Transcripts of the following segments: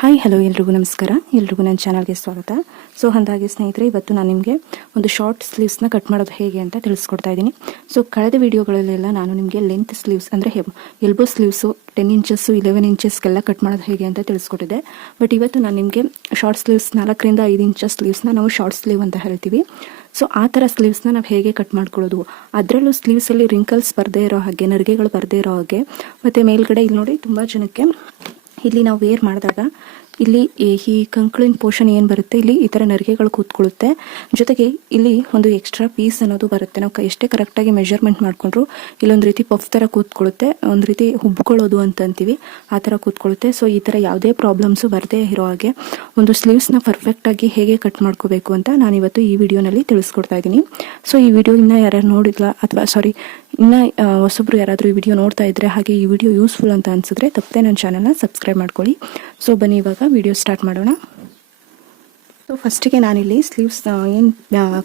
Hi hello ಎಲ್ರಿಗೂ ನಮಸ್ಕಾರ. ಎಲ್ರಿಗೂ ನನ್ನ ಚಾನಲ್ಗೆ ಸ್ವಾಗತ. ಸೊ ಹಾಗಾಗಿ ಸ್ನೇಹಿತರೆ, ಇವತ್ತು ನಾನು ನಿಮಗೆ ಒಂದು ಶಾರ್ಟ್ ಸ್ಲೀವ್ಸ್ನ ಕಟ್ ಮಾಡೋದು ಹೇಗೆ ಅಂತ ತಿಳಿಸ್ಕೊಡ್ತಾ ಇದ್ದೀನಿ. ಸೊ ಕಳೆದ ವೀಡಿಯೋಗಳಲ್ಲೆಲ್ಲ ನಾನು ನಿಮಗೆ ಲೆಂತ್ ಸ್ಲೀವ್ಸ್ ಅಂದರೆ ಎಲ್ಬೋ ಸ್ಲೀವ್ಸು 10 ಇಂಚಸ್ಸು 11 ಇಂಚಸ್ಗೆಲ್ಲ ಕಟ್ ಮಾಡೋದು ಹೇಗೆ ಅಂತ ತಿಳಿಸ್ಕೊಟ್ಟಿದ್ದೆ. ಬಟ್ ಇವತ್ತು ನಾನು ನಿಮಗೆ ಶಾರ್ಟ್ ಸ್ಲೀವ್ಸ್ 4 ರಿಂದ 5 ಇಂಚಸ್ ಸ್ಲೀವ್ಸ್ನ ನಾವು ಶಾರ್ಟ್ ಸ್ಲೀವ್ ಅಂತ ಹೇಳ್ತೀವಿ. ಸೊ ಆ ಥರ ಸ್ಲೀವ್ಸ್ನ ನಾವು ಹೇಗೆ ಕಟ್ ಮಾಡ್ಕೊಳ್ಳೋದು, ಅದರಲ್ಲೂ ಸ್ಲೀವ್ಸಲ್ಲಿ ರಿಂಕಲ್ಸ್ ಬರದೇ ಇರೋ ಹಾಗೆ, ನರಿಗೆಗಳು ಬರದೇ ಇರೋ ಹಾಗೆ, ಮತ್ತು ಮೇಲ್ಗಡೆ ಇಲ್ಲಿ ನೋಡಿ ತುಂಬ ಜನಕ್ಕೆ ಇಲ್ಲಿ ನಾವು ವೇರ್ ಮಾಡಿದಾಗ ಇಲ್ಲಿ ಈ ಕಂಕ್ಳಿನ ಪೋರ್ಷನ್ ಏನು ಬರುತ್ತೆ, ಇಲ್ಲಿ ಈ ಥರ ನರಿಗೆಗಳು ಕೂತ್ಕೊಳ್ಳುತ್ತೆ. ಜೊತೆಗೆ ಇಲ್ಲಿ ಒಂದು ಎಕ್ಸ್ಟ್ರಾ ಪೀಸ್ ಅನ್ನೋದು ಬರುತ್ತೆ. ನಾವು ಎಷ್ಟೇ ಕರೆಕ್ಟಾಗಿ ಮೆಜರ್ಮೆಂಟ್ ಮಾಡಿಕೊಂಡ್ರು ಇಲ್ಲೊಂದು ರೀತಿ ಪಫ್ ಥರ ಕೂತ್ಕೊಳ್ಳುತ್ತೆ, ಒಂದು ರೀತಿ ಹುಬ್ಕೊಳ್ಳೋದು ಅಂತ ಅಂತೀವಿ, ಆ ಥರ ಕೂತ್ಕೊಳ್ಳುತ್ತೆ. ಸೊ ಈ ಥರ ಯಾವುದೇ ಪ್ರಾಬ್ಲಮ್ಸು ಬರದೇ ಇರೋ ಹಾಗೆ ಒಂದು ಸ್ಲೀವ್ಸ್ನ ಪರ್ಫೆಕ್ಟಾಗಿ ಹೇಗೆ ಕಟ್ ಮಾಡ್ಕೋಬೇಕು ಅಂತ ನಾನಿವತ್ತು ಈ ವಿಡಿಯೋನಲ್ಲಿ ತಿಳಿಸ್ಕೊಡ್ತಾ ಇದ್ದೀನಿ. ಸೊ ಈ ವಿಡಿಯೋ ಇನ್ನೂ ಯಾರು ನೋಡಿಲ್ಲ ಅಥವಾ ಇನ್ನು ಹೊಸಬ್ರು ಯಾರಾದರೂ ಈ ವಿಡಿಯೋ ನೋಡ್ತಾ ಇದ್ದರೆ, ಹಾಗೆ ಈ ವಿಡಿಯೋ ಯೂಸ್ಫುಲ್ ಅಂತ ಅನಿಸಿದ್ರೆ ತಪ್ಪದೆ ನನ್ನ ಚಾನಲ್ನ ಸಬ್ಸ್ಕ್ರೈಬ್ ಮಾಡ್ಕೊಳ್ಳಿ. ಸೊ ಬನ್ನಿ ಇವಾಗ ವಿಡಿಯೋ ಸ್ಟಾರ್ಟ್ ಮಾಡೋಣ. ಸೊ ಫಸ್ಟಿಗೆ ನಾನಿಲ್ಲಿ ಸ್ಲೀವ್ಸ್ ಏನು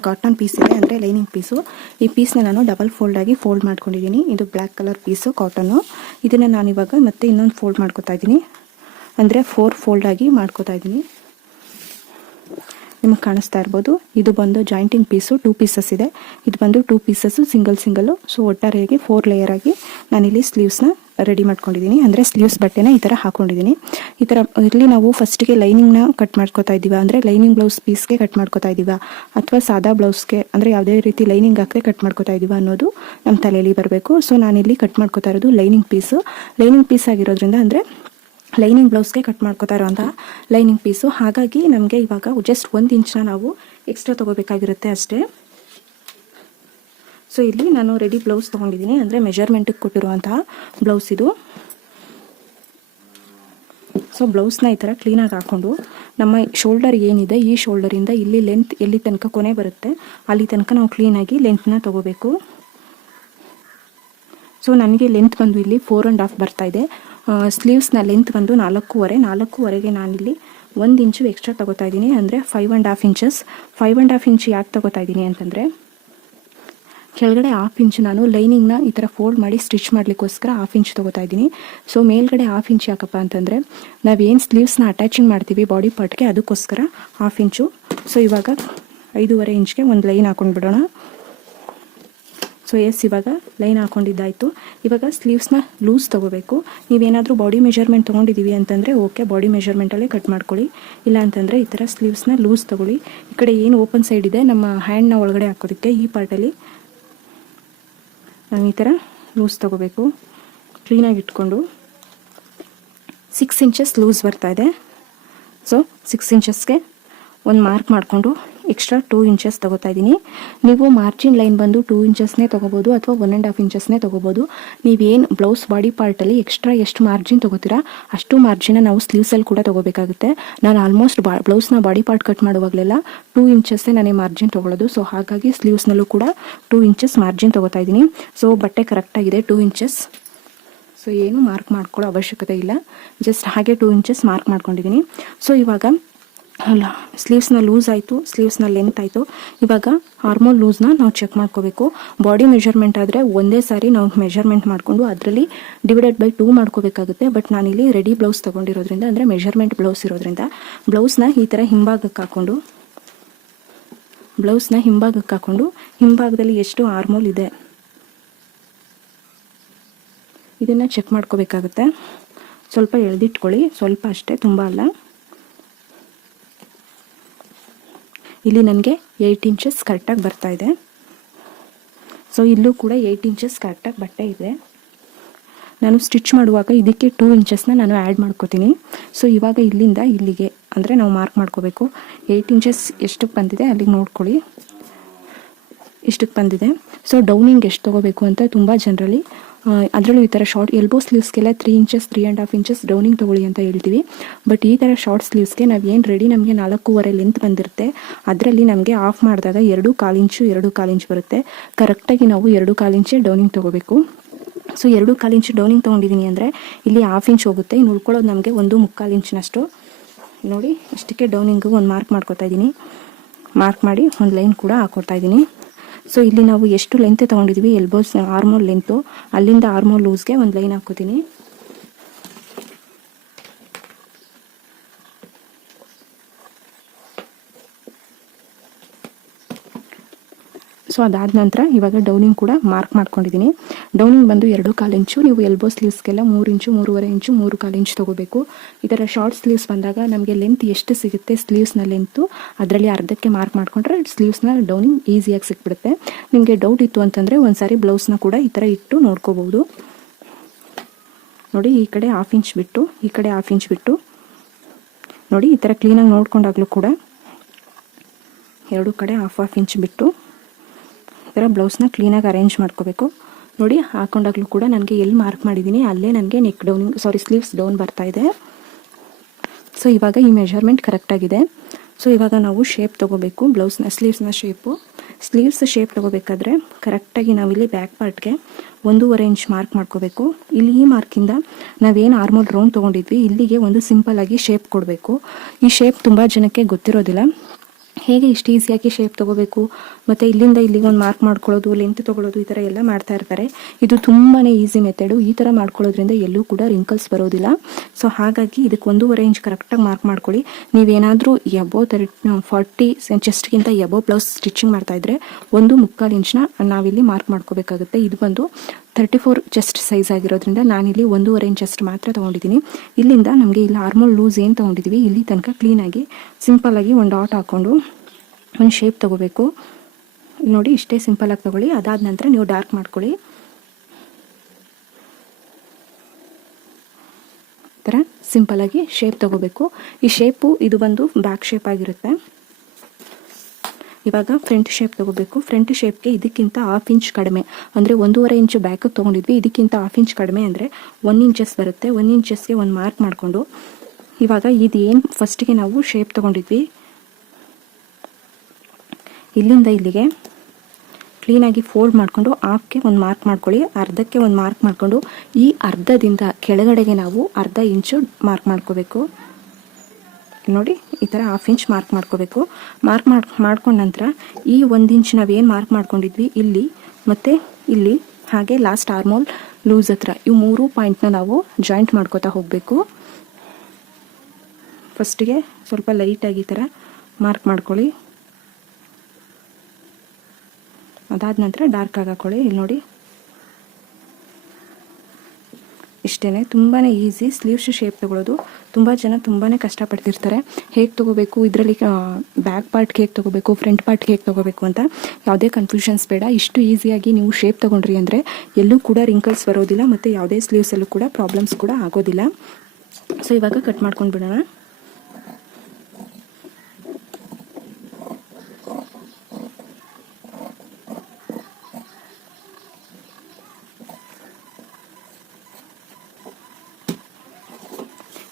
ಕಾಟನ್ ಪೀಸ್ ಇದೆ ಅಂದರೆ ಲೈನಿಂಗ್ ಪೀಸು, ಈ ಪೀಸ್ನ ನಾನು ಡಬಲ್ ಫೋಲ್ಡ್ ಮಾಡ್ಕೊಂಡಿದ್ದೀನಿ. ಇದು ಬ್ಲ್ಯಾಕ್ ಕಲರ್ ಪೀಸು ಕಾಟನ್ನು. ಇದನ್ನು ನಾನಿವಾಗ ಮತ್ತೆ ಇನ್ನೊಂದು ಫೋಲ್ಡ್ ಮಾಡ್ಕೊತಾ ಇದ್ದೀನಿ, ಅಂದರೆ 4 ಫೋಲ್ಡ್ ಆಗಿ ಮಾಡ್ಕೋತಾ ಇದ್ದೀನಿ. ನಿಮಗೆ ಕಾಣಿಸ್ತಾ ಇರ್ಬೋದು, ಇದು ಬಂದು ಜಾಯಿಂಟಿಂಗ್ ಪೀಸು 2 ಪೀಸಸ್ ಇದೆ, ಇದು ಬಂದು 2 ಪೀಸಸ್ಸು ಸಿಂಗಲ್ಲು. ಸೊ ಒಟ್ಟಾರೆಯಾಗಿ 4 ಲೇಯರ್ ಆಗಿ ನಾನಿಲ್ಲಿ ಸ್ಲೀವ್ಸ್ನ ರೆಡಿ ಮಾಡ್ಕೊಂಡಿದ್ದೀನಿ, ಅಂದರೆ ಸ್ಲೀವ್ಸ್ ಬಟ್ಟೆನ ಈ ಥರ ಹಾಕೊಂಡಿದ್ದೀನಿ. ಈ ಥರ ಇಲ್ಲಿ ನಾವು ಫಸ್ಟಿಗೆ ಲೈನಿಂಗ್ನ ಕಟ್ ಮಾಡ್ಕೋತಾ ಇದ್ದೀವ, ಅಂದರೆ ಲೈನಿಂಗ್ ಬ್ಲೌಸ್ ಪೀಸ್ಗೆ ಕಟ್ ಮಾಡ್ಕೋತಾ ಇದ್ದೀವ, ಅಥವಾ ಸಾದಾ ಬ್ಲೌಸ್ಗೆ ಅಂದರೆ ಯಾವುದೇ ರೀತಿ ಲೈನಿಂಗ್ ಹಾಕದೆ ಕಟ್ ಮಾಡ್ಕೋತಾ ಇದ್ದೀವ ಅನ್ನೋದು ನಮ್ಮ ತಲೆಯಲ್ಲಿ ಬರಬೇಕು. ಸೊ ನಾನಿಲ್ಲಿ ಕಟ್ ಮಾಡ್ಕೋತಾ ಇರೋದು ಲೈನಿಂಗ್ ಪೀಸ್ ಆಗಿರೋದ್ರಿಂದ, ಅಂದರೆ ಲೈನಿಂಗ್ ಬ್ಲೌಸ್ಗೆ ಕಟ್ ಮಾಡ್ಕೋತಾ ಇರೋಂಥ ಲೈನಿಂಗ್ ಪೀಸು. ಹಾಗಾಗಿ ನಮಗೆ ಇವಾಗ ಜಸ್ಟ್ 1 ಇಂಚನ್ನ ನಾವು ಎಕ್ಸ್ಟ್ರಾ ತೊಗೋಬೇಕಾಗಿರುತ್ತೆ ಅಷ್ಟೇ. ಸೊ ಇಲ್ಲಿ ನಾನು ರೆಡಿ ಬ್ಲೌಸ್ ತೊಗೊಂಡಿದ್ದೀನಿ, ಅಂದರೆ ಮೆಜರ್ಮೆಂಟಿಗೆ ಕೊಟ್ಟಿರುವಂತಹ ಬ್ಲೌಸ್ ಇದು. ಸೊ ಬ್ಲೌಸ್ನ ಈ ಥರ ಕ್ಲೀನಾಗಿ ಹಾಕ್ಕೊಂಡು ನಮ್ಮ ಶೋಲ್ಡರ್ ಏನಿದೆ, ಈ ಶೋಲ್ಡರಿಂದ ಇಲ್ಲಿ ಲೆಂತ್ ಎಲ್ಲಿ ತನಕ ಕೊನೆ ಬರುತ್ತೆ ಅಲ್ಲಿ ತನಕ ನಾವು ಕ್ಲೀನಾಗಿ ಲೆಂತ್ನ ತೊಗೋಬೇಕು. ಸೊ ನನಗೆ ಲೆಂತ್ ಬಂದು ಇಲ್ಲಿ 4.5 ಬರ್ತಾ ಇದೆ. ಸ್ಲೀವ್ಸ್ನ ಲೆಂತ್ ಬಂದು 4.25ಗೆ ನಾನಿಲ್ಲಿ 1 ಇಂಚು ಎಕ್ಸ್ಟ್ರಾ ತೊಗೋತಾ ಇದ್ದೀನಿ, ಅಂದರೆ 5.5 ಇಂಚಸ್. 5.5 ಇಂಚ್ ಯಾಕೆ ತೊಗೋತಾ ಇದ್ದೀನಿ ಅಂತಂದರೆ, ಕೆಳಗಡೆ 1/2 ಇಂಚು ನಾನು ಲೈನಿಂಗ್ನ ಈ ಥರ ಫೋಲ್ಡ್ ಮಾಡಿ ಸ್ಟಿಚ್ ಮಾಡಲಿಕ್ಕೋಸ್ಕರ 1/2 ಇಂಚ್ ತೊಗೋತಾ ಇದ್ದೀನಿ. ಸೊ ಮೇಲ್ಗಡೆ 1/2 ಇಂಚ್ ಯಾಕಪ್ಪ ಅಂತಂದರೆ, ನಾವೇನು ಸ್ಲೀವ್ಸ್ನ ಅಟ್ಯಾಚಿಂಗ್ ಮಾಡ್ತೀವಿ ಬಾಡಿ ಪಾರ್ಟ್ಗೆ, ಅದಕ್ಕೋಸ್ಕರ 1/2 ಇಂಚು. ಸೊ ಇವಾಗ 5.5 ಇಂಚ್ಗೆ ಒಂದು ಲೈನ್ ಹಾಕೊಂಡ್ಬಿಡೋಣ. ಸೊ ಇವಾಗ ಲೈನ್ ಹಾಕೊಂಡಿದ್ದಾಯಿತು. ಇವಾಗ ಸ್ಲೀವ್ಸ್ನ ಲೂಸ್ ತೊಗೋಬೇಕು. ನೀವೇನಾದರೂ ಬಾಡಿ ಮೆಜರ್ಮೆಂಟ್ ತೊಗೊಂಡಿದ್ದೀವಿ ಅಂತಂದರೆ ಓಕೆ, ಬಾಡಿ ಮೆಜರ್ಮೆಂಟಲ್ಲೇ ಕಟ್ ಮಾಡ್ಕೊಳ್ಳಿ. ಇಲ್ಲ ಅಂತಂದರೆ ಈ ಥರ ಸ್ಲೀವ್ಸ್ನ ಲೂಸ್ ತೊಗೊಳ್ಳಿ. ಈ ಕಡೆ ಏನು ಓಪನ್ ಸೈಡ್ ಇದೆ ನಮ್ಮ ಹ್ಯಾಂಡ್ನ ಒಳಗಡೆ ಹಾಕೋದಕ್ಕೆ, ಈ ಪಾರ್ಟಲ್ಲಿ ನಾವು ಈ ಥರ ಲೂಸ್ ತೊಗೋಬೇಕು. ಕ್ಲೀನಾಗಿ ಇಟ್ಕೊಂಡು 6 ಇಂಚಸ್ ಲೂಸ್ ಬರ್ತಾ ಇದೆ. ಸೊ 6 ಇಂಚಸ್ಗೆ ಒಂದು ಮಾರ್ಕ್ ಮಾಡಿಕೊಂಡು ಎಕ್ಸ್ಟ್ರಾ 2 ಇಂಚಸ್ ತೊಗೋತಾ ಇದ್ದೀನಿ. ನೀವು ಮಾರ್ಜಿನ್ ಲೈನ್ ಬಂದು 2 ಇಂಚಸ್ನೇ ತೊಗೋಬೋದು, ಅಥವಾ 1.5 ಇಂಚಸ್ನೇ ತೊಗೋಬೋದು. ನೀವೇನು ಬ್ಲೌಸ್ ಬಾಡಿ ಪಾರ್ಟಲ್ಲಿ ಎಕ್ಸ್ಟ್ರಾ ಎಷ್ಟು ಮಾರ್ಜಿನ್ ತೊಗೋತೀರಾ ಅಷ್ಟು ಮಾರ್ಜಿನ ನಾವು ಸ್ಲೀವ್ಸಲ್ಲಿ ಕೂಡ ತೊಗೋಬೇಕಾಗುತ್ತೆ. ನಾನು ಆಲ್ಮೋಸ್ಟ್ ಬ್ಲೌಸ್ನ ಬಾಡಿ ಪಾರ್ಟ್ ಕಟ್ ಮಾಡುವಾಗಲೆಲ್ಲ 2 ಇಂಚಸ್ಸೇ ನನಗೆ ಮಾರ್ಜಿನ್ ತೊಗೊಳ್ಳೋದು. ಸೊ ಹಾಗಾಗಿ ಸ್ಲೀವ್ಸ್ನಲ್ಲೂ ಕೂಡ 2 ಇಂಚಸ್ ಮಾರ್ಜಿನ್ ತೊಗೋತಾ ಇದ್ದೀನಿ. ಸೊ ಬಟ್ಟೆ ಕರೆಕ್ಟಾಗಿದೆ 2 ಇಂಚಸ್. ಸೊ ಏನು ಮಾರ್ಕ್ ಮಾಡ್ಕೊಳ್ಳೋ ಅವಶ್ಯಕತೆ ಇಲ್ಲ, ಜಸ್ಟ್ ಹಾಗೆ 2 ಇಂಚಸ್ ಮಾರ್ಕ್ ಮಾಡ್ಕೊಂಡಿದ್ದೀನಿ. ಸೊ ಇವಾಗ ಸ್ಲೀವ್ಸ್ನ ಲೂಸ್ ಆಯಿತು, ಸ್ಲೀವ್ಸ್ನ ಲೆಂತ್ ಆಯಿತು. ಇವಾಗ ಆರ್ಮೋಲ್ ಲೂಸ್ನ ನಾವು ಚೆಕ್ ಮಾಡ್ಕೋಬೇಕು. ಬಾಡಿ ಮೆಜರ್ಮೆಂಟ್ ಆದರೆ ಒಂದೇ ಸಾರಿ ನಾವು ಮೆಜರ್ಮೆಂಟ್ ಮಾಡಿಕೊಂಡು ಅದರಲ್ಲಿ ಡಿವೈಡೆಡ್/2 ಮಾಡ್ಕೋಬೇಕಾಗುತ್ತೆ. ಬಟ್ ನಾನಿಲ್ಲಿ ರೆಡಿ ಬ್ಲೌಸ್ ತೊಗೊಂಡಿರೋದ್ರಿಂದ, ಅಂದರೆ ಮೆಜರ್ಮೆಂಟ್ ಬ್ಲೌಸ್ ಇರೋದ್ರಿಂದ, ಬ್ಲೌಸ್ನ ಈ ಥರ ಹಿಂಭಾಗಕ್ಕೆ ಹಾಕ್ಕೊಂಡು ಹಿಂಭಾಗದಲ್ಲಿ ಎಷ್ಟು ಆರ್ಮೋಲ್ ಇದೆ ಇದನ್ನು ಚೆಕ್ ಮಾಡ್ಕೋಬೇಕಾಗುತ್ತೆ. ಸ್ವಲ್ಪ ಎಳೆದಿಟ್ಕೊಳ್ಳಿ, ಸ್ವಲ್ಪ ಅಷ್ಟೇ, ತುಂಬ ಅಲ್ಲ. ಇಲ್ಲಿ ನನಗೆ 8 ಇಂಚಸ್ ಕರೆಕ್ಟಾಗಿ ಬರ್ತಾ ಇದೆ. ಸೊ ಇಲ್ಲೂ ಕೂಡ 8 ಇಂಚಸ್ ಕರೆಕ್ಟಾಗಿ ಬಟ್ಟೆ ಇದೆ. ನಾನು ಸ್ಟಿಚ್ ಮಾಡುವಾಗ ಇದಕ್ಕೆ 2 ಇಂಚಸ್ನ ನಾನು ಆ್ಯಡ್ ಮಾಡ್ಕೋತೀನಿ. ಸೊ ಇವಾಗ ಇಲ್ಲಿಂದ ಇಲ್ಲಿಗೆ ಅಂದರೆ ನಾವು ಮಾರ್ಕ್ ಮಾಡ್ಕೋಬೇಕು. 8 ಇಂಚಸ್ ಎಷ್ಟಕ್ಕೆ ಬಂದಿದೆ ಅಲ್ಲಿಗೆ ನೋಡ್ಕೊಳ್ಳಿ, ಇಷ್ಟಕ್ಕೆ ಬಂದಿದೆ. ಸೊ ಡೌನಿಂಗ್ ಎಷ್ಟು ತೊಗೋಬೇಕು ಅಂತ ತುಂಬ ಜನರಲ್ಲಿ, ಅದರಲ್ಲೂ ಈ ಥರ ಶಾರ್ಟ್ ಎಲ್ಬೋ ಸ್ಲೀವ್ಸ್ಗೆಲ್ಲ 3 ಇಂಚಸ್ 3.5 ಇಂಚಸ್ ಡೌನಿಂಗ್ ತೊಗೊಳ್ಳಿ ಅಂತ ಹೇಳ್ತೀವಿ. ಬಟ್ ಈ ಥರ ಶಾರ್ಟ್ ಸ್ಲೀವ್ಸ್ಗೆ ನಾವು ಏನು ರೆಡಿ ನಮಗೆ 4.25 ಲೆಂತ್ ಬಂದಿರುತ್ತೆ, ಅದರಲ್ಲಿ ನಮಗೆ ಆಫ್ ಮಾಡಿದಾಗ 2.25 ಇಂಚ್ ಬರುತ್ತೆ. ಕರೆಕ್ಟಾಗಿ ನಾವು 2.25 ಇಂಚ್ ಡೌನಿಂಗ್ ತೊಗೋಬೇಕು. ಸೊ 2.25 ಇಂಚ್ ಡೌನಿಂಗ್ ತೊಗೊಂಡಿದ್ದೀನಿ ಅಂದರೆ ಇಲ್ಲಿ 1/2 ಇಂಚ್ ಹೋಗುತ್ತೆ, ಇನ್ನು ಉಳ್ಕೊಳ್ಳೋದು ನಮಗೆ 1.25 ಇಂಚಿನಷ್ಟು. ನೋಡಿ ಇಷ್ಟಕ್ಕೆ ಡೌನಿಂಗು ಒಂದು ಮಾರ್ಕ್ ಮಾಡ್ಕೊತಾ ಇದ್ದೀನಿ. ಮಾರ್ಕ್ ಮಾಡಿ ಒಂದು ಲೈನ್ ಕೂಡ ಹಾಕೊಡ್ತಾ ಇದ್ದೀನಿ. ಸೊ ಇಲ್ಲಿ ನಾವು ಎಷ್ಟು ಲೆಂತ್ ತೊಗೊಂಡಿದ್ದೀವಿ ಎಲ್ಬೋಸ್ ಆರ್ಮೋಲ್ ಲೆಂತು, ಅಲ್ಲಿಂದ ಆರ್ಮೋಲ್ ಲೂಸ್ಗೆ ಒಂದು ಲೈನ್ ಹಾಕೋತೀನಿ. ಸೊ ಅದಾದ ನಂತರ ಇವಾಗ ಡೌನಿಂಗ್ ಕೂಡ ಮಾರ್ಕ್ ಮಾಡ್ಕೊಂಡಿದ್ದೀನಿ. ಡೌನಿಂಗ್ ಬಂದು 2.25 ಇಂಚು. ನೀವು ಎಲ್ಬೋ ಸ್ಲೀವ್ಸ್ಗೆಲ್ಲ 3 ಇಂಚು, 3.25 ಇಂಚು, 3.25 ಇಂಚು ತೊಗೋಬೇಕು. ಈ ಥರ ಶಾರ್ಟ್ ಸ್ಲೀವ್ಸ್ ಬಂದಾಗ ನಮಗೆ ಲೆಂತ್ ಎಷ್ಟು ಸಿಗುತ್ತೆ ಸ್ಲೀವ್ಸ್ನ ಲೆಂತು ಅದರಲ್ಲಿ ಅರ್ಧಕ್ಕೆ ಮಾರ್ಕ್ ಮಾಡಿಕೊಂಡ್ರೆ ಸ್ಲೀವ್ಸ್ನ ಡೌನಿಂಗ್ ಈಸಿಯಾಗಿ ಸಿಕ್ಬಿಡುತ್ತೆ. ನಿಮಗೆ ಡೌಟ್ ಇತ್ತು ಅಂತಂದರೆ ಒಂದ್ಸಾರಿ ಬ್ಲೌಸ್ನ ಕೂಡ ಈ ಥರ ಇಟ್ಟು ನೋಡ್ಕೋಬಹುದು. ನೋಡಿ, ಈ ಕಡೆ 1/2 ಇಂಚ್ ಬಿಟ್ಟು ಈ ಕಡೆ 1/2 ಇಂಚ್ ಬಿಟ್ಟು ನೋಡಿ, ಈ ಥರ ಕ್ಲೀನಾಗಿ ನೋಡ್ಕೊಂಡಾಗಲೂ ಕೂಡ ಎರಡು ಕಡೆ 1/2 ಇಂಚ್ ಬಿಟ್ಟು ಈ ಥರ ಬ್ಲೌಸ್ನ ಕ್ಲೀನಾಗಿ ಅರೇಂಜ್ ಮಾಡ್ಕೋಬೇಕು. ನೋಡಿ, ಹಾಕೊಂಡಾಗಲೂ ಕೂಡ ನನಗೆ ಎಲ್ಲಿ ಮಾರ್ಕ್ ಮಾಡಿದ್ದೀನಿ ಅಲ್ಲೇ ನನಗೆ ನೆಕ್ ಡೌನಿಂಗ್ ಸ್ಲೀವ್ಸ್ ಡೌನ್ ಬರ್ತಾ ಇದೆ. ಸೊ ಇವಾಗ ಈ ಮೆಜರ್ಮೆಂಟ್ ಕರೆಕ್ಟಾಗಿದೆ. ಸೊ ಇವಾಗ ನಾವು ಶೇಪ್ ತೊಗೋಬೇಕು. ಬ್ಲೌಸ್ನ ಸ್ಲೀವ್ಸ್ ಶೇಪ್ ತೊಗೋಬೇಕಾದ್ರೆ ಕರೆಕ್ಟಾಗಿ ನಾವಿಲ್ಲಿ ಬ್ಯಾಕ್ ಪಾರ್ಟ್ಗೆ 1.25 ಇಂಚ್ ಮಾರ್ಕ್ ಮಾಡ್ಕೋಬೇಕು. ಇಲ್ಲಿ ಈ ಮಾರ್ಕಿಂದ ನಾವೇನು ಆರ್ಮೋಲ್ ರೌಂಡ್ ತೊಗೊಂಡಿದ್ವಿ ಇಲ್ಲಿಗೆ ಒಂದು ಸಿಂಪಲ್ ಆಗಿ ಶೇಪ್ ಕೊಡಬೇಕು. ಈ ಶೇಪ್ ತುಂಬ ಜನಕ್ಕೆ ಗೊತ್ತಿರೋದಿಲ್ಲ, ಹೇಗೆ ಇಷ್ಟು ಈಸಿಯಾಗಿ ಶೇಪ್ ತೊಗೋಬೇಕು ಮತ್ತು ಇಲ್ಲಿಂದ ಇಲ್ಲಿಗೆ ಒಂದು ಮಾರ್ಕ್ ಮಾಡ್ಕೊಳ್ಳೋದು, ಲೆಂತ್ ತೊಗೊಳ್ಳೋದು, ಈ ಥರ ಎಲ್ಲ ಮಾಡ್ತಾ ಇರ್ತಾರೆ. ಇದು ತುಂಬಾ ಈಸಿ ಮೆಥಡು. ಈ ಥರ ಮಾಡ್ಕೊಳ್ಳೋದ್ರಿಂದ ಎಲ್ಲೂ ಕೂಡ ರಿಂಕಲ್ಸ್ ಬರೋದಿಲ್ಲ. ಸೊ ಹಾಗಾಗಿ ಇದಕ್ಕೆ 1.25 ಇಂಚ್ ಕರೆಕ್ಟಾಗಿ ಮಾರ್ಕ್ ಮಾಡ್ಕೊಳ್ಳಿ. ನೀವೇನಾದರೂ ಎಬೋ 40 ಚೆಸ್ಟ್ಗಿಂತ ಎಬೋ ಬ್ಲೌಸ್ ಸ್ಟಿಚಿಂಗ್ ಮಾಡ್ತಾಯಿದ್ರೆ 1.25 ಇಂಚ್ನ ನಾವಿಲ್ಲಿ ಮಾರ್ಕ್ ಮಾಡ್ಕೋಬೇಕಾಗುತ್ತೆ. ಇದು ಬಂದು 34 ಚೆಸ್ಟ್ ಸೈಜ್ ಆಗಿರೋದ್ರಿಂದ ನಾನಿಲ್ಲಿ 1.25 ಇಂಚ್ ಅಷ್ಟು ಮಾತ್ರ ತೊಗೊಂಡಿದ್ದೀನಿ. ಇಲ್ಲಿಂದ ನಮಗೆ ಇಲ್ಲಿ ಆರ್ಮೋಲ್ ಲೂಸ್ ಏನು ತೊಗೊಂಡಿದ್ದೀವಿ ಇಲ್ಲಿ ತನಕ ಕ್ಲೀನಾಗಿ ಸಿಂಪಲ್ಲಾಗಿ ಒಂದು ಡಾಟ್ ಹಾಕ್ಕೊಂಡು ಒಂದು ಶೇಪ್ ತೊಗೋಬೇಕು. ನೋಡಿ, ಇಷ್ಟೇ ಸಿಂಪಲಾಗಿ ತೊಗೊಳ್ಳಿ. ಅದಾದ ನಂತರ ನೀವು ಡಾರ್ಕ್ ಮಾಡ್ಕೊಳ್ಳಿ. ಈ ಥರ ಸಿಂಪಲಾಗಿ ಶೇಪ್ ತೊಗೋಬೇಕು. ಈ ಶೇಪು ಇದು ಬಂದು ಬ್ಯಾಕ್ ಶೇಪ್ ಆಗಿರುತ್ತೆ. ಇವಾಗ ಫ್ರಂಟ್ ಶೇಪ್ ತೊಗೋಬೇಕು. ಫ್ರಂಟ್ ಶೇಪ್ಗೆ ಇದಕ್ಕಿಂತ 1/2 ಇಂಚ್ ಕಡಿಮೆ ಅಂದರೆ 1.25 ಇಂಚು ಬ್ಯಾಕಿಗೆ ತೊಗೊಂಡಿದ್ವಿ. ಇದಕ್ಕಿಂತ 1/2 ಇಂಚ್ ಕಡಿಮೆ ಅಂದರೆ 1 ಇಂಚಸ್ ಬರುತ್ತೆ. 1 ಇಂಚಸ್ಗೆ ಒಂದು ಮಾರ್ಕ್ ಮಾಡಿಕೊಂಡು ಇವಾಗ ಇದು ಏನು ಫಸ್ಟಿಗೆ ನಾವು ಶೇಪ್ ತೊಗೊಂಡಿದ್ವಿ ಇಲ್ಲಿಂದ ಇಲ್ಲಿಗೆ ಕ್ಲೀನಾಗಿ ಫೋಲ್ಡ್ ಮಾಡಿಕೊಂಡು ಹಾಫ್ಗೆ ಒಂದು ಮಾರ್ಕ್ ಮಾಡ್ಕೊಳ್ಳಿ, ಅರ್ಧಕ್ಕೆ ಒಂದು ಮಾರ್ಕ್ ಮಾಡಿಕೊಂಡು ಈ ಅರ್ಧದಿಂದ ಕೆಳಗಡೆಗೆ ನಾವು 1/2 ಇಂಚು ಮಾರ್ಕ್ ಮಾಡ್ಕೋಬೇಕು. ನೋಡಿ, ಈ ಥರ 1/2 ಇಂಚ್ ಮಾರ್ಕ್ ಮಾಡ್ಕೋಬೇಕು. ಮಾಡ್ಕೊಂಡ ನಂತರ ಈ 1 ಇಂಚ್ ನಾವೇನು ಮಾರ್ಕ್ ಮಾಡ್ಕೊಂಡಿದ್ವಿ ಇಲ್ಲಿ ಮತ್ತು ಇಲ್ಲಿ ಹಾಗೆ ಲಾಸ್ಟ್ ಆರ್ಮೋಲ್ ಲೂಸ್ ಹತ್ರ ಇವು 3 ಪಾಯಿಂಟ್ನ ನಾವು ಜಾಯಿಂಟ್ ಮಾಡ್ಕೋತಾ ಹೋಗಬೇಕು. ಫಸ್ಟಿಗೆ ಸ್ವಲ್ಪ ಲೈಟಾಗಿ ಈ ಥರ ಮಾರ್ಕ್ ಮಾಡ್ಕೊಳ್ಳಿ. ಅದಾದ ನಂತರ ಡಾರ್ಕ್ ಆಗಿ ಹಾಕೊಳ್ಳಿ. ಇಲ್ಲಿ ನೋಡಿ, ಇಷ್ಟೇ. ತುಂಬಾ ಈಸಿ ಸ್ಲೀವ್ಸ್ ಶೇಪ್ ತೊಗೊಳ್ಳೋದು. ತುಂಬ ಜನ ತುಂಬಾ ಕಷ್ಟಪಡ್ತಿರ್ತಾರೆ, ಹೇಗೆ ತೊಗೋಬೇಕು, ಇದರಲ್ಲಿ ಬ್ಯಾಕ್ ಪಾರ್ಟ್ಗೆ ಹೇಗೆ ತೊಗೋಬೇಕು, ಫ್ರಂಟ್ ಪಾರ್ಟ್ಗೆ ಹೇಗೆ ತೊಗೋಬೇಕು ಅಂತ ಯಾವುದೇ ಕನ್ಫ್ಯೂಷನ್ಸ್ ಬೇಡ. ಇಷ್ಟು ಈಸಿಯಾಗಿ ನೀವು ಶೇಪ್ ತೊಗೊಂಡ್ರಿ ಅಂದರೆ ಎಲ್ಲೂ ಕೂಡ ರಿಂಕಲ್ಸ್ ಬರೋದಿಲ್ಲ ಮತ್ತು ಯಾವುದೇ ಸ್ಲೀವ್ಸಲ್ಲೂ ಕೂಡ ಪ್ರಾಬ್ಲಮ್ಸ್ ಕೂಡ ಆಗೋದಿಲ್ಲ. ಸೊ ಇವಾಗ ಕಟ್ ಮಾಡ್ಕೊಂಡು ಬಿಡೋಣ.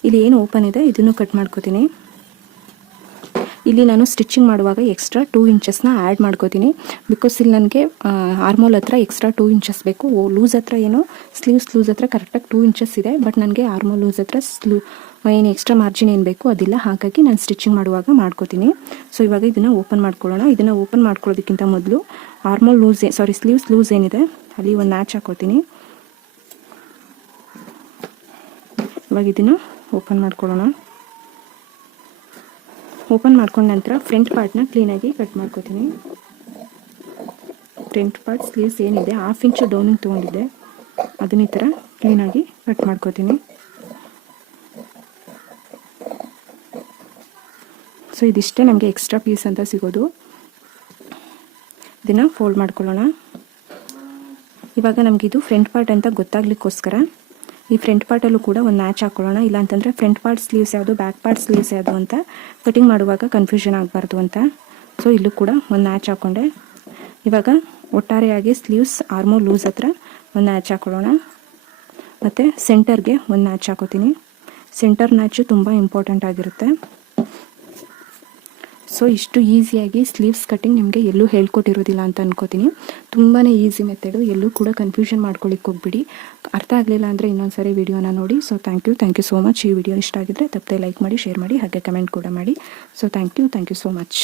ಇಲ್ಲಿ ಏನು ಓಪನ್ ಇದೆ ಇದನ್ನು ಕಟ್ ಮಾಡ್ಕೋತೀನಿ. ಇಲ್ಲಿ ನಾನು ಸ್ಟಿಚಿಂಗ್ ಮಾಡುವಾಗ ಎಕ್ಸ್ಟ್ರಾ 2 ಇಂಚಸ್ನ ಆ್ಯಡ್ ಮಾಡ್ಕೋತೀನಿ. ಬಿಕಾಸ್ ಇಲ್ಲಿ ನನಗೆ ಆರ್ಮೋಲ್ ಹತ್ರ ಎಕ್ಸ್ಟ್ರಾ 2 ಇಂಚಸ್ ಬೇಕು. ಲೂಸ್ ಹತ್ರ ಏನು ಸ್ಲೀವ್ಸ್ ಲೂಸ್ ಹತ್ರ ಕರೆಕ್ಟಾಗಿ 2 ಇಂಚಸ್ ಇದೆ, ಬಟ್ ನನಗೆ ಆರ್ಮೋಲ್ ಲೂಸ್ ಹತ್ರ ಏನು ಎಕ್ಸ್ಟ್ರಾ ಮಾರ್ಜಿನ್ ಏನು ಬೇಕು ಅದಿಲ್ಲ. ಹಾಗಾಗಿ ನಾನು ಸ್ಟಿಚಿಂಗ್ ಮಾಡುವಾಗ ಮಾಡ್ಕೋತೀನಿ. ಸೊ ಇವಾಗ ಇದನ್ನು ಓಪನ್ ಮಾಡ್ಕೊಳ್ಳೋಣ. ಇದನ್ನು ಓಪನ್ ಮಾಡ್ಕೊಳ್ಳೋದಕ್ಕಿಂತ ಮೊದಲು ಆರ್ಮೋಲ್ ಸ್ಲೀವ್ಸ್ ಲೂಸ್ ಏನಿದೆ ಅಲ್ಲಿ ಒಂದು ಮ್ಯಾಚ್ ಹಾಕೋತೀನಿ. ಇವಾಗ ಇದನ್ನು ಓಪನ್ ಮಾಡ್ಕೊಳ್ಳೋಣ. ಓಪನ್ ಮಾಡ್ಕೊಂಡ ನಂತರ ಫ್ರಂಟ್ ಪಾರ್ಟ್ನ ಕ್ಲೀನಾಗಿ ಕಟ್ ಮಾಡ್ಕೋತೀನಿ. ಫ್ರಂಟ್ ಪಾರ್ಟ್ ಸ್ಲೀವ್ಸ್ ಏನಿದೆ 1/2 ಇಂಚು ಡೌನಿಂಗ್ ತೊಗೊಂಡಿದ್ದೆ ಅದನ್ನ ಈ ಥರ ಕ್ಲೀನಾಗಿ ಕಟ್ ಮಾಡ್ಕೋತೀನಿ. ಸೊ ಇದಿಷ್ಟೇ ನಮಗೆ ಎಕ್ಸ್ಟ್ರಾ ಪೀಸ್ ಅಂತ ಸಿಗೋದು. ಇದನ್ನು ಫೋಲ್ಡ್ ಮಾಡ್ಕೊಳ್ಳೋಣ. ಇವಾಗ ನಮಗಿದು ಫ್ರಂಟ್ ಪಾರ್ಟ್ ಅಂತ ಗೊತ್ತಾಗ್ಲಿಕ್ಕೋಸ್ಕರ ಈ ಫ್ರಂಟ್ ಪಾರ್ಟಲ್ಲೂ ಕೂಡ ಒಂದು ಮ್ಯಾಚ್ ಹಾಕೊಳ್ಳೋಣ. ಇಲ್ಲಾಂತಂದರೆ ಫ್ರಂಟ್ ಪಾರ್ಟ್ ಸ್ಲೀವ್ಸ್ ಯಾವುದು ಬ್ಯಾಕ್ ಪಾರ್ಟ್ ಸ್ಲೀವ್ಸ್ ಯಾವುದು ಅಂತ ಕಟಿಂಗ್ ಮಾಡುವಾಗ ಕನ್ಫ್ಯೂಷನ್ ಆಗಬಾರ್ದು ಅಂತ. ಸೊ ಇಲ್ಲೂ ಕೂಡ ಒಂದು ಮ್ಯಾಚ್ ಹಾಕ್ಕೊಂಡೆ. ಇವಾಗ ಒಟ್ಟಾರೆಯಾಗಿ ಸ್ಲೀವ್ಸ್ ಆರ್ಮೋಲ್ ಲೂಸ್ ಹತ್ರ ಒಂದು ಮ್ಯಾಚ್ ಹಾಕೊಳ್ಳೋಣ ಮತ್ತು ಸೆಂಟರ್ಗೆ ಒಂದು ಮ್ಯಾಚ್ ಹಾಕೋತೀನಿ. ಸೆಂಟರ್ ಮ್ಯಾಚು ತುಂಬ ಇಂಪಾರ್ಟೆಂಟ್ ಆಗಿರುತ್ತೆ. ಸೊ ಇಷ್ಟು ಈಸಿಯಾಗಿ ಸ್ಲೀವ್ಸ್ ಕಟ್ಟಿಂಗ್ ನಿಮಗೆ ಎಲ್ಲೂ ಹೇಳ್ಕೊಟ್ಟಿರೋದಿಲ್ಲ ಅಂತ ಅನ್ಕೋತೀನಿ. ತುಂಬಾ ಈಸಿ ಮೆಥಡು, ಎಲ್ಲೂ ಕೂಡ ಕನ್ಫ್ಯೂಷನ್ ಮಾಡ್ಕೊಳ್ಳಿಕ್ಕೆ ಹೋಗ್ಬಿಡಿ. ಅರ್ಥ ಆಗಲಿಲ್ಲ ಅಂದರೆ ಇನ್ನೊಂದು ಸಾರಿ ವಿಡಿಯೋನ ನೋಡಿ. So thank you so much. ಈ ವಿಡಿಯೋ ಇಷ್ಟ ಆಗಿದ್ರೆ ತಪ್ಪದೆ ಲೈಕ್ ಮಾಡಿ, ಶೇರ್ ಮಾಡಿ, ಹಾಗೆ ಕಮೆಂಟ್ ಕೂಡ ಮಾಡಿ. So thank you so much.